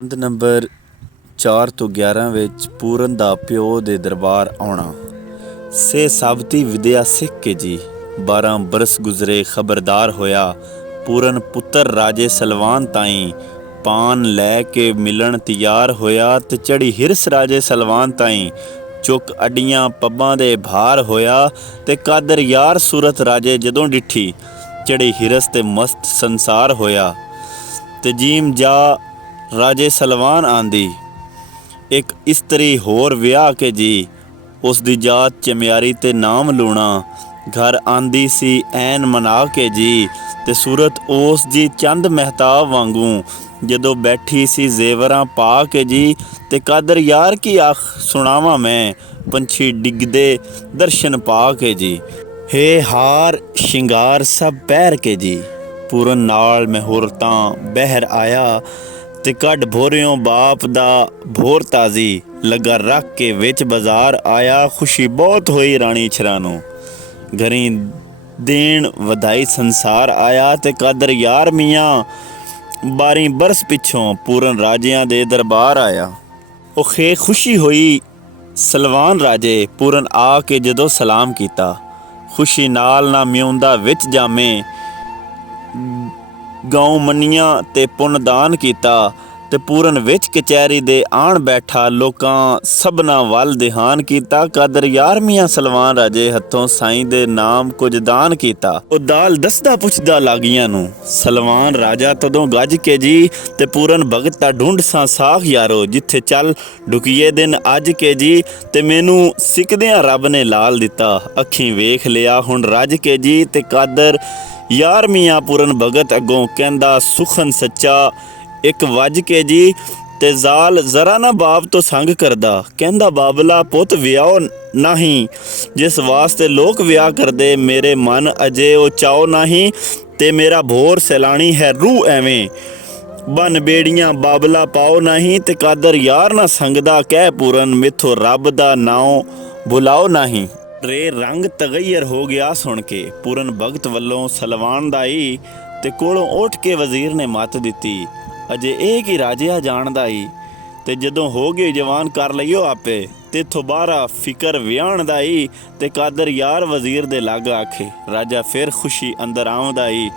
ਕੰਧ ਨੰਬਰ 4 ਤੋਂ 11 ਵਿੱਚ ਪੂਰਨ ਦਾ ਪਿਓ ਦੇ ਦਰਬਾਰ ਆਉਣਾ। ਸੇ ਸਾਬਤੀ ਵਿਦਿਆ ਸਿੱਖ ਕੇ ਜੀ 12 ਬਰਸ ਗੁਜ਼ਰੇ ਖਬਰਦਾਰ ਹੋਇਆ। ਪੂਰਨ ਪੁੱਤਰ ਰਾਜੇ ਸਲਵਾਨ ਤਾਈਂ ਪਾਨ ਲੈ ਕੇ ਮਿਲਣ ਤਿਆਰ ਹੋਇਆ। ਤੇ ਚੜੀ ਹਿਰਸ ਰਾਜੇ ਸਲਵਾਨ ਤਾਈਂ ਚੁੱਕ ਅੱਡੀਆਂ ਪੱਬਾਂ ਦੇ ਭਾਰ ਹੋਇਆ। ਤੇ ਕਾਦਰ ਯਾਰ ਸੂਰਤ ਰਾਜੇ ਜਦੋਂ ਡਿੱਠੀ ਚੜੀ ਹਿਰਸ ਤੇ ਮਸਤ ਸੰਸਾਰ ਹੋਇਆ। ਤੇ ਜੀਮ ਜਾ ਰਾਜੇ ਸਲਵਾਨ ਆਂਦੀ ਇੱਕ ਇਸਤਰੀ ਹੋਰ ਵਿਆਹ ਕੇ ਜੀ ਉਸ ਦੀ ਜਾਤ ਚਮਿਆਰੀ ਤੇ ਨਾਮ ਲੂਣਾ। ਘਰ ਆਂਦੀ ਸੀ ਐਨ ਮਨਾ ਕੇ ਜੀ ਤੇ ਸੂਰਤ ਉਸ ਜੀ ਚੰਦ ਮਹਿਤਾਬ ਵਾਂਗੂ ਜਦੋਂ ਬੈਠੀ ਸੀ ਜ਼ੇਵਰਾਂ ਪਾ ਕੇ ਜੀ। ਤੇ ਕਾਦਰ ਯਾਰ ਕੀ ਆਖ ਸੁਣਾਵਾਂ ਮੈਂ ਪੰਛੀ ਡਿੱਗਦੇ ਦਰਸ਼ਨ ਪਾ ਕੇ ਜੀ। ਹੇ ਹਾਰ ਸ਼ਿੰਗਾਰ ਸਭ ਪਹਿਰ ਕੇ ਜੀ ਪੂਰਨ ਨਾਲ ਮੈਂ ਹੋਰ ਤਾਂ ਬਹਿਰ ਆਇਆ। ਤੇ ਕੱਢ ਭੋਰਿਓਂ ਬਾਪ ਦਾ ਭੋਰ ਤਾਜ਼ੀ ਲੱਗਾ ਰੱਖ ਕੇ ਵਿੱਚ ਬਾਜ਼ਾਰ ਆਇਆ। ਖੁਸ਼ੀ ਬਹੁਤ ਹੋਈ ਰਾਣੀ ਛਰਾ ਨੂੰ ਘਰੀ ਦੇਣ ਵਧਾਈ ਸੰਸਾਰ ਆਇਆ। ਤੇ ਕਾਦਰ ਯਾਰ ਮੀਆਂ 12 ਬਰਸ ਪਿੱਛੋਂ ਪੂਰਨ ਰਾਜਿਆਂ ਦੇ ਦਰਬਾਰ ਆਇਆ। ਉਹ ਖੁਸ਼ੀ ਹੋਈ ਸਲਵਾਨ ਰਾਜੇ ਪੂਰਨ ਆ ਕੇ ਜਦੋਂ ਸਲਾਮ ਕੀਤਾ। ਖੁਸ਼ੀ ਨਾਲ ਨਾ ਮਿਉਂਦਾ ਵਿੱਚ ਜਾਮੇ ਗਊ ਮੰਨੀਆਂ ਤੇ ਪੁੰਨਦਾਨ ਕੀਤਾ। ਤੇ ਪੂਰਨ ਵਿੱਚ ਕਚਹਿਰੀ ਦੇ ਆਣ ਬੈਠਾ ਲੋਕਾਂ ਸਭਨਾਂ ਵੱਲ ਦਿਹਾਨ ਕੀਤਾ। ਕਾਦਰ ਯਾਰ ਮੀਆਂ ਸਲਵਾਨ ਰਾਜੇ ਹੱਥੋਂ ਸਾਈਂ ਦੇ ਨਾਮ ਕੁਝ ਦਾਨ ਕੀਤਾ। ਉਹ ਦਾਲ ਦੱਸਦਾ ਪੁੱਛਦਾ ਲਾਗੀਆਂ ਨੂੰ ਸਲਵਾਨ ਰਾਜਾ ਤਦੋਂ ਗੱਜ ਕੇ ਜੀ। ਤੇ ਪੂਰਨ ਭਗਤ ਤਾਂ ਢੂੰਡ ਸਾਂ ਸਾਖ ਯਾਰੋ ਜਿੱਥੇ ਚੱਲ ਢੁਕੀਏ ਦਿਨ ਅੱਜ ਕੇ ਜੀ। ਤੇ ਮੈਨੂੰ ਸਿੱਕਦਿਆਂ ਰੱਬ ਨੇ ਲਾਲ ਦਿੱਤਾ ਅੱਖੀਂ ਵੇਖ ਲਿਆ ਹੁਣ ਰੱਜ ਕੇ ਜੀ। ਤੇ ਕਾਦਰ ਯਾਰ ਮੀਆਂ ਪੂਰਨ ਭਗਤ ਅੱਗੋਂ ਕਹਿੰਦਾ ਸੁਖਨ ਸੱਚਾ ਇੱਕ ਵੱਜ ਕੇ ਜੀ। ਤੇ ਜ਼ਾਲ ਜ਼ਰਾ ਨਾ ਬਾਪ ਤੋਂ ਸੰਗ ਕਰਦਾ ਕਹਿੰਦਾ ਬਾਬਲਾ ਪੁੱਤ ਵਿਆਹੋ ਨਹੀਂ ਜਿਸ ਵਾਸਤੇ ਲੋਕ ਵਿਆਹ ਕਰਦੇ ਮੇਰੇ ਮਨ ਅਜੇ ਉਹ ਚਾਓ ਨਹੀਂ। ਤੇ ਮੇਰਾ ਭੋਰ ਸੈਲਾਨੀ ਹੈ ਰੂਹ ਐਵੇਂ ਬਨ ਬੇੜੀਆਂ ਬਾਬਲਾ ਪਾਓ ਨਹੀਂ। ਤੇ ਕਾਦਰ ਯਾਰ ਨਾ ਸੰਗਦਾ ਕਹਿ ਪੂਰਨ ਮਿੱਥੋਂ ਰੱਬ ਦਾ ਨਾਉ ਭੁਲਾਓ ਨਹੀਂ। ਰੇ ਰੰਗ ਤਗਈਰ ਹੋ ਗਿਆ ਸੁਣ ਕੇ ਪੂਰਨ ਭਗਤ ਵੱਲੋਂ ਸਲਵਾਨ ਦਾ ਈ। ਤੇ ਕੋਲੋਂ ਉੱਠ ਕੇ ਵਜ਼ੀਰ ਨੇ ਮੱਤ ਦਿੱਤੀ ਅਜੇ ਇਹ ਕੀ ਰਾਜਿਆ ਜਾਣਦਾ ਈ। ਤੇ ਜਦੋਂ ਹੋ ਗਏ ਜਵਾਨ ਕਰ ਲਈਓ ਆਪੇ ਤੇ ਇੱਥੋਂ ਬਾਹਰਾ ਫਿਕਰ ਵਿਆਹਣ ਦਾ ਈ। ਤੇ ਕਾਦਰ ਯਾਰ ਵਜ਼ੀਰ ਦੇ ਲੱਗ ਆਖੇ ਰਾਜਾ ਫਿਰ ਖੁਸ਼ੀ ਅੰਦਰ ਆਉਂਦਾ ਈ।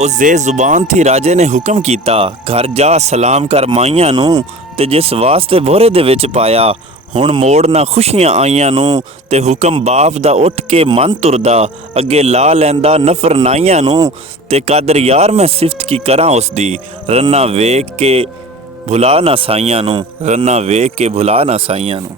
ਉਸ ਦੇ ਜ਼ੁਬਾਨ ਥੀ ਰਾਜੇ ਨੇ ਹੁਕਮ ਕੀਤਾ ਘਰ ਜਾ ਸਲਾਮ ਕਰ ਮਾਈਆਂ ਨੂੰ। ਤੇ ਜਿਸ ਵਾਸਤੇ ਭੋਰੇ ਦੇ ਵਿੱਚ ਪਾਇਆ ਹੁਣ ਮੋੜ ਨਾ ਖੁਸ਼ੀਆਂ ਆਈਆਂ ਨੂੰ। ਤੇ ਹੁਕਮ ਬਾਪ ਦਾ ਉੱਠ ਕੇ ਮਨ ਤੁਰਦਾ ਅੱਗੇ ਲਾ ਲੈਂਦਾ ਨਫਰਨਾਈਆਂ ਨੂੰ। ਤੇ ਕਾਦਰ ਯਾਰ ਮੈਂ ਸਿਫਤ ਕੀ ਕਰਾਂ ਉਸ ਦੀ ਰੰਨਾ ਵੇਖ ਕੇ ਭੁਲਾ ਨਾ ਸਾਈਆਂ ਨੂੰ ਰੰਨਾ ਵੇਖ ਕੇ ਭੁਲਾ ਨਾ ਸਾਈਆਂ ਨੂੰ।